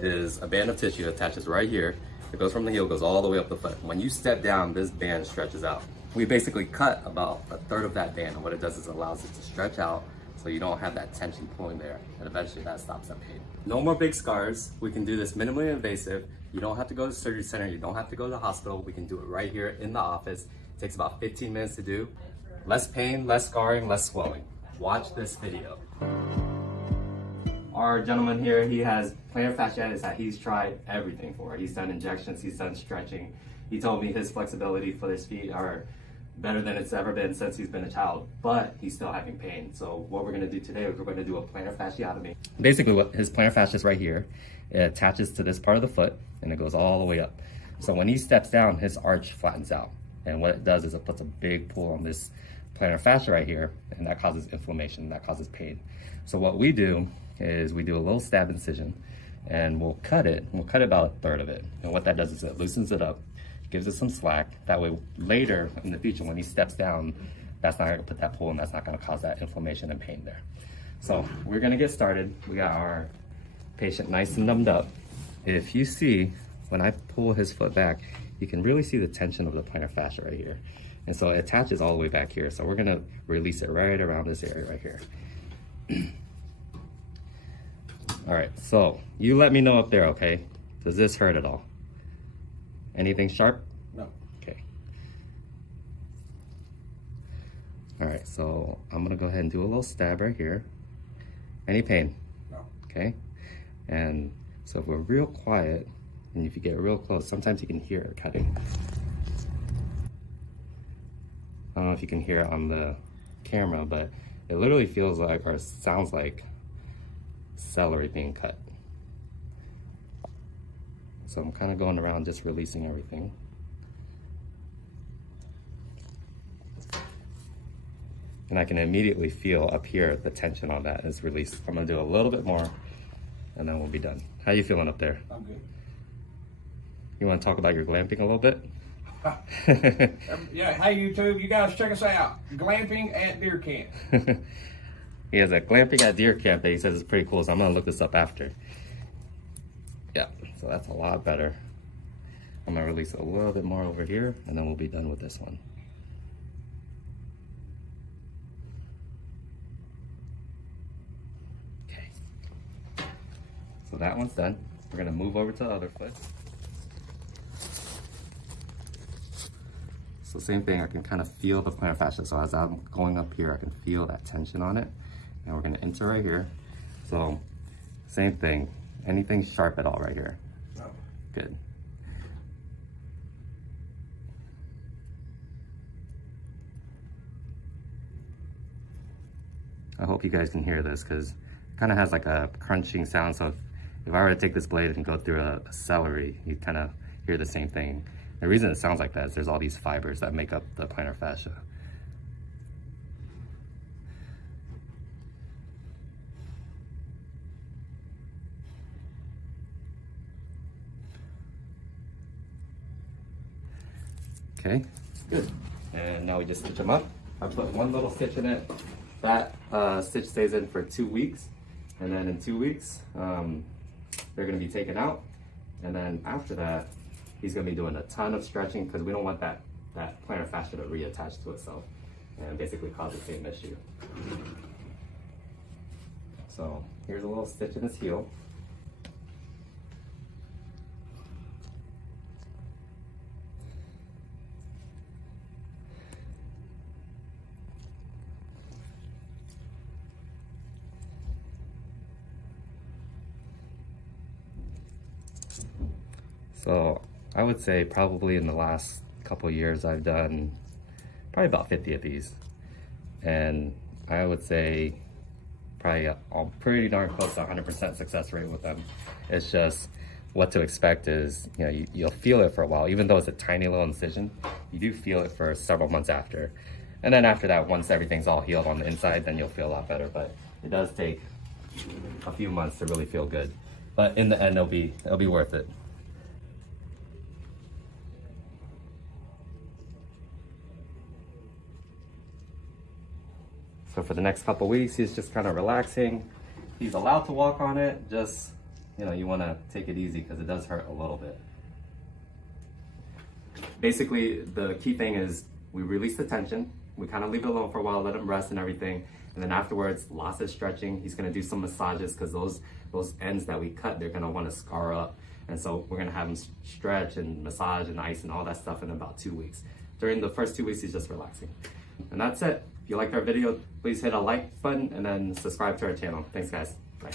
is a band of tissue attaches right here. It goes from the heel, goes all the way up the foot. When you step down, this band stretches out. We basically cut about a third of that band, and what it does is it allows it to stretch out so you don't have that tension pulling there, and eventually that stops that pain. No more big scars. We can do this minimally invasive. You don't have to go to the surgery center. You don't have to go to the hospital. We can do it right here in the office. It takes about 15 minutes to do. Less pain, less scarring, less swelling. Watch this video. Our gentleman here, he has plantar fasciitis that he's tried everything for. He's done injections, he's done stretching. He told me his flexibility for his feet are better than it's ever been since he's been a child, but he's still having pain. So what we're gonna do today is we're gonna do a plantar fasciotomy. Basically what his plantar fascia is right here. It attaches to this part of the foot and it goes all the way up. So when he steps down, his arch flattens out. And what it does is it puts a big pull on this plantar fascia right here, and that causes inflammation, that causes pain. So what we do is we do a little stab incision and we'll cut it about a third of it. And what that does is it loosens it up, gives it some slack. That way later in the future when he steps down, that's not gonna put that pull and that's not gonna cause that inflammation and pain there. So we're gonna get started. We got our patient nice and numbed up. If you see, when I pull his foot back, you can really see the tension of the plantar fascia right here. And so it attaches all the way back here. So we're gonna release it right around this area right here. All right, so you let me know up there, okay? Does this hurt at all? Anything sharp? No. Okay. All right, so I'm gonna go ahead and do a little stab right here. Any pain? No. Okay. And so if we're real quiet, and if you get real close, sometimes you can hear it cutting. I don't know if you can hear it on the camera, but it literally feels like, or sounds like, celery being cut. So I'm kind of going around just releasing everything. And I can immediately feel up here the tension on that is released. I'm gonna do a little bit more and then we'll be done. How you feeling up there? I'm good. You wanna talk about your glamping a little bit? Yeah, hey YouTube, you guys check us out. Glamping at deer camp. He has a glamping at deer camp that he says is pretty cool, so I'm gonna look this up after. Yeah, so that's a lot better. I'm gonna release a little bit more over here and then we'll be done with this one. Okay, so that one's done. We're gonna move over to the other foot. So same thing, I can kind of feel the plantar fascia. So as I'm going up here, I can feel that tension on it. And we're gonna enter right here. So same thing, anything sharp at all right here? No. Good. I hope you guys can hear this because it kind of has like a crunching sound. So if I were to take this blade and go through a celery, you kind of hear the same thing. The reason it sounds like that is there's all these fibers that make up the plantar fascia. Okay, good. And now we just stitch them up. I put one little stitch in it. That stitch stays in for 2 weeks. And then in 2 weeks, they're gonna be taken out. And then after that, he's gonna be doing a ton of stretching because we don't want that plantar fascia to reattach to itself and basically cause the same issue. So here's a little stitch in his heel. So I would say probably in the last couple of years I've done probably about 50 of these, and I would say probably I'm pretty darn close to 100% success rate with them. It's just what to expect is, you know, you'll feel it for a while, even though it's a tiny little incision, you do feel it for several months after. And then after that, once everything's all healed on the inside, then you'll feel a lot better. But it does take a few months to really feel good. But in the end, it'll be worth it. So for the next couple weeks, he's just kind of relaxing. He's allowed to walk on it, just you want to take it easy because it does hurt a little bit. Basically, the key thing is we release the tension. We kind of leave it alone for a while, let him rest and everything. And then afterwards, lots of stretching. He's going to do some massages because those ends that we cut, they're going to want to scar up. And so we're going to have him stretch and massage and ice and all that stuff in about 2 weeks. During the first 2 weeks, he's just relaxing. And that's it. If you liked our video, please hit a like button and then subscribe to our channel. Thanks, guys. Bye.